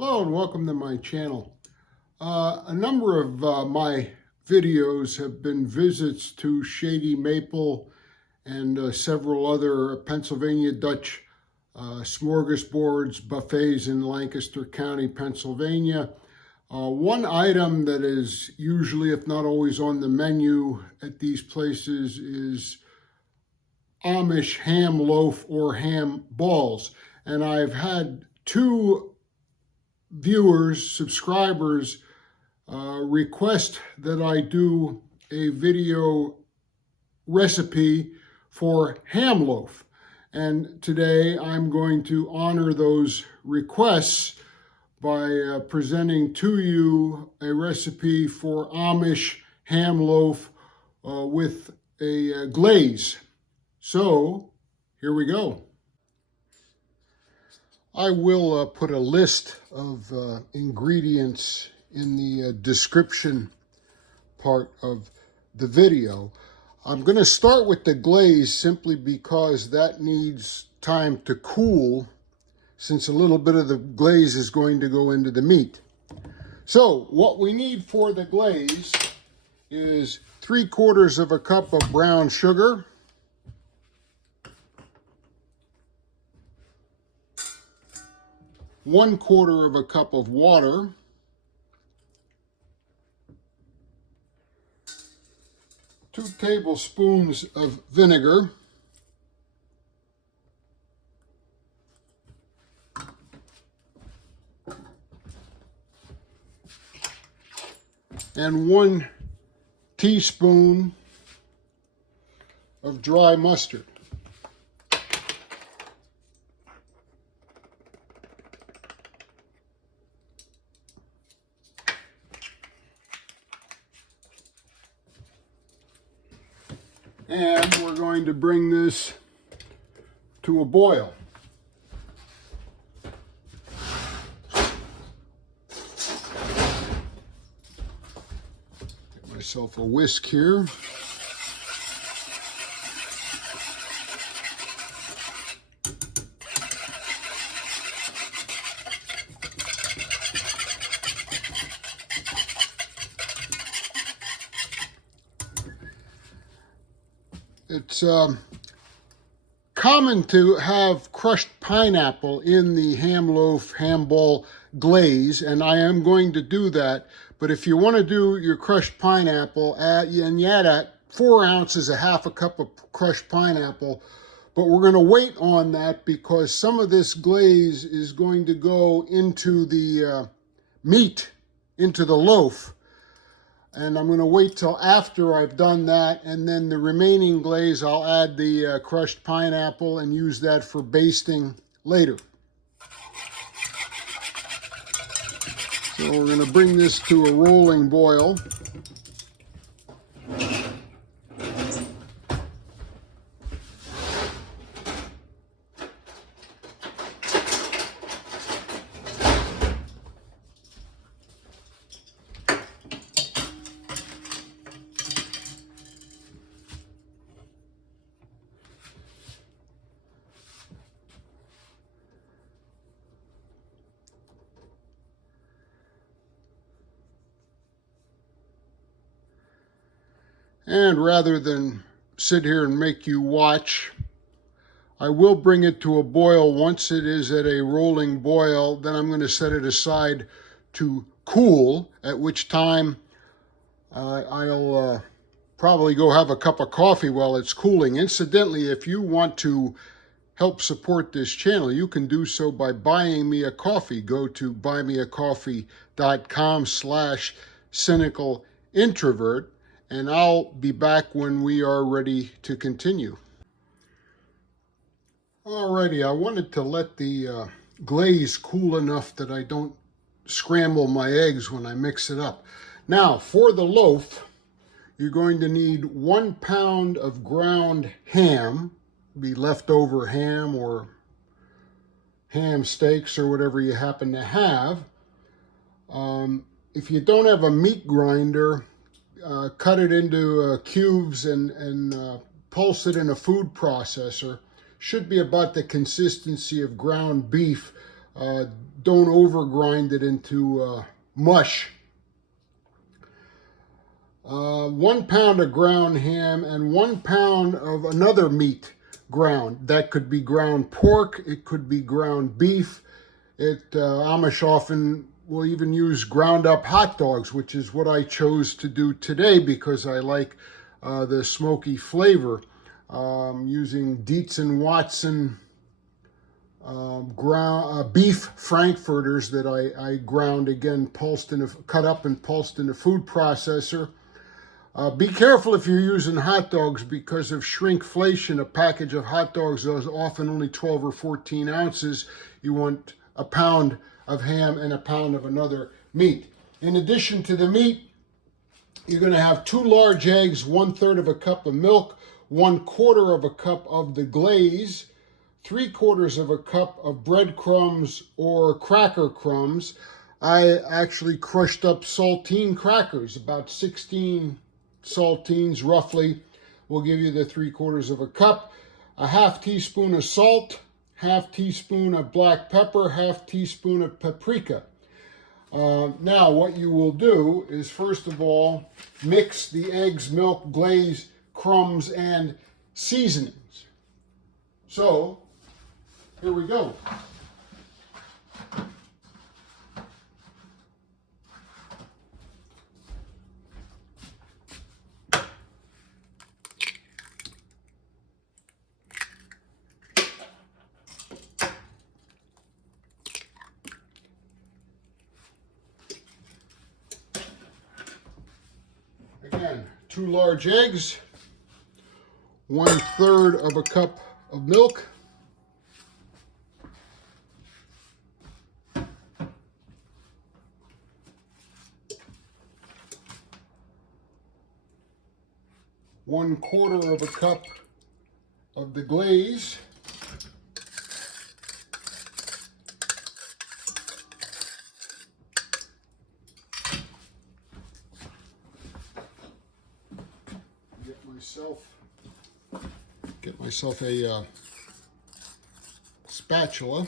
Hello and welcome to my channel. A number of my videos have been visits to Shady Maple and several other Pennsylvania Dutch smorgasbords, buffets in Lancaster County, Pennsylvania. One item that is usually, if not always, on the menu at these places is Amish ham loaf or ham balls. And I've had two viewers, subscribers, request that I do a video recipe for ham loaf. And today I'm going to honor those requests by presenting to you a recipe for Amish ham loaf with a glaze. So here we go. I will put a list of ingredients in the description part of the video. I'm going to start with the glaze simply because that needs time to cool, since a little bit of the glaze is going to go into the meat. So what we need for the glaze is 3/4 of a cup of brown sugar, 1/4 of a cup of water, 2 tablespoons of vinegar, and 1 teaspoon of dry mustard. And we're going to bring this to a boil. Get myself a whisk here. It's common to have crushed pineapple in the ham loaf, ham ball glaze, and I am going to do that. But if you want to do your crushed pineapple, add 4 ounces, a half a cup of crushed pineapple. But we're going to wait on that because some of this glaze is going to go into the meat, into the loaf. And I'm going to wait till after I've done that, and then the remaining glaze, I'll add the crushed pineapple and use that for basting later. So we're going to bring this to a rolling boil. And rather than sit here and make you watch, I will bring it to a boil. Once it is at a rolling boil, then I'm going to set it aside to cool, at which time I'll probably go have a cup of coffee while it's cooling. Incidentally, if you want to help support this channel, you can do so by buying me a coffee. Go to buymeacoffee.com/cynicalintrovert. And I'll be back when we are ready to continue. Alrighty, I wanted to let the glaze cool enough that I don't scramble my eggs when I mix it up. Now, for the loaf, you're going to need 1 pound of ground ham, be leftover ham or ham steaks or whatever you happen to have. If you don't have a meat grinder, cut it into cubes and pulse it in a food processor. Should be about the consistency of ground beef Don't over grind it into mush. 1 pound of ground ham and 1 pound of another meat ground. That could be ground pork, it could be ground beef. Amish often will even use ground up hot dogs, which is what I chose to do today because I like the smoky flavor. Using Dietz and Watson beef frankfurters that I ground again, cut up and pulsed in a food processor. Be careful if you're using hot dogs because of shrinkflation. A package of hot dogs is often only 12 or 14 ounces. You want a pound of ham and a pound of another meat. In addition to the meat, you're going to have 2 large eggs, 1/3 of a cup of milk, 1/4 of a cup of the glaze, 3/4 of a cup of breadcrumbs or cracker crumbs. I actually crushed up saltine crackers, about 16 saltines roughly will give you the 3/4 of a cup. A 1/2 teaspoon of salt, 1/2 teaspoon of black pepper, 1/2 teaspoon of paprika. Now what you will do is first of all mix the eggs, milk, glaze, crumbs, and seasonings. So here we go. Again, 2 large eggs, 1/3 of a cup of milk, 1/4 of a cup of the glaze, get myself a spatula.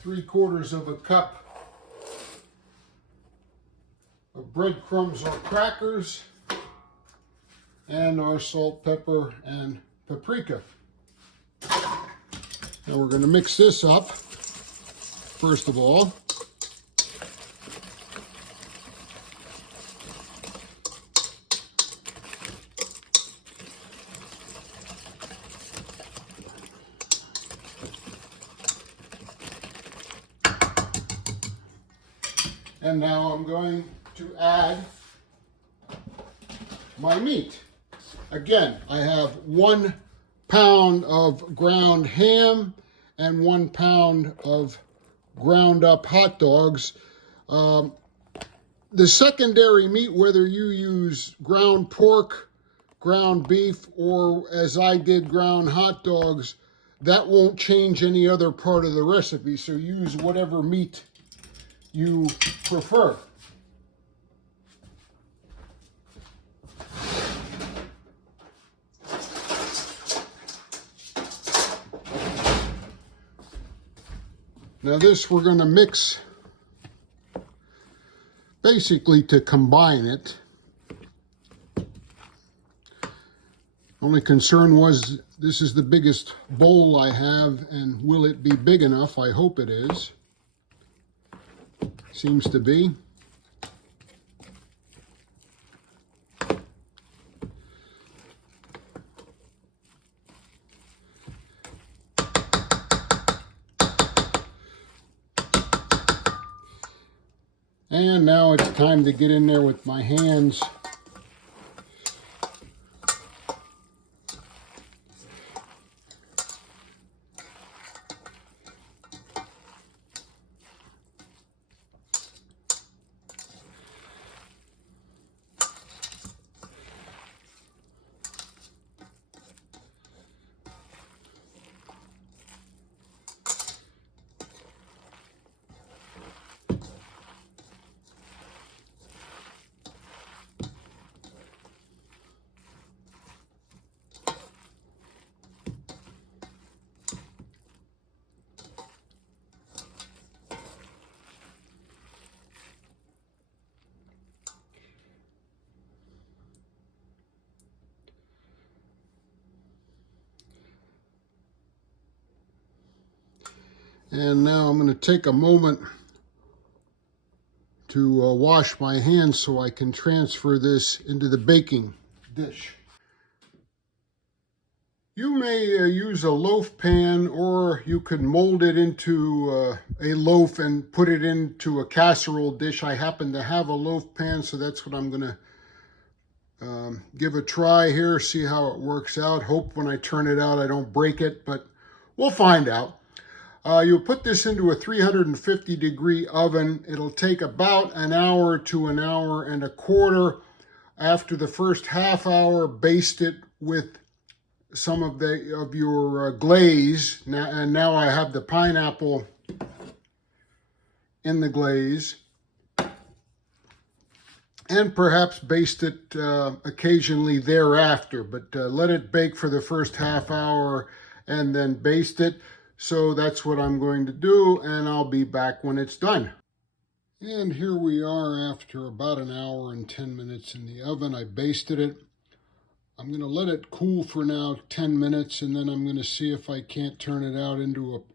Three-quarters of a cup of breadcrumbs or crackers, and our salt, pepper, and paprika. Now we're going to mix this up, first of all. And now I'm going to add my meat. Again, I have 1 pound of ground ham and 1 pound of ground up hot dogs. The secondary meat, whether you use ground pork, ground beef, or as I did, ground hot dogs, that won't change any other part of the recipe. So use whatever meat you prefer. Now this we're going to mix basically to combine it. Only concern was this is the biggest bowl I have, and will it be big enough? I hope it is. Seems to be. And now it's time to get in there with my hands. And now I'm going to take a moment to wash my hands so I can transfer this into the baking dish. You may use a loaf pan, or you could mold it into a loaf and put it into a casserole dish. I happen to have a loaf pan, so that's what I'm going to give a try here, see how it works out. Hope when I turn it out I don't break it, but we'll find out. You'll put this into a 350-degree oven. It'll take about an hour to an hour and a quarter. After the first half hour, baste it with some of your glaze. Now I have the pineapple in the glaze. And perhaps baste it occasionally thereafter, but let it bake for the first half hour and then baste it. So that's what I'm going to do, and I'll be back when it's done. And here we are after about an hour and 10 minutes in the oven. I basted it. I'm going to let it cool for now 10 minutes, and then I'm going to see if I can't turn it out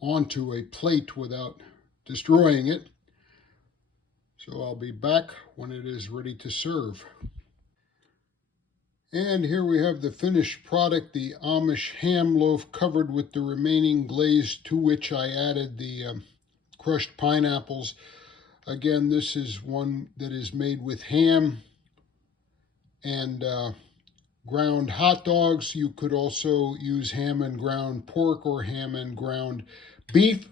onto a plate without destroying it. So I'll be back when it is ready to serve. And here we have the finished product, the Amish ham loaf covered with the remaining glaze, to which I added the crushed pineapples. Again, this is one that is made with ham and ground hot dogs. You could also use ham and ground pork or ham and ground beef.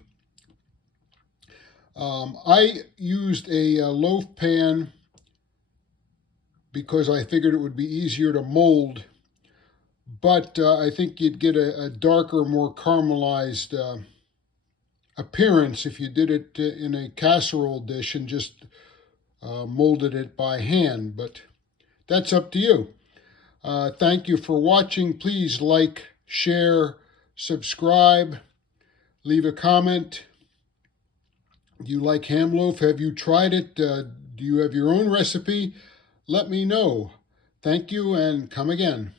I used a loaf pan because I figured it would be easier to mold, but I think you'd get a darker, more caramelized appearance if you did it in a casserole dish and just molded it by hand, but that's up to you. Thank you for watching. Please like, share, subscribe, leave a comment. Do you like ham loaf? Have you tried it? Do you have your own recipe? Let me know. Thank you, and come again.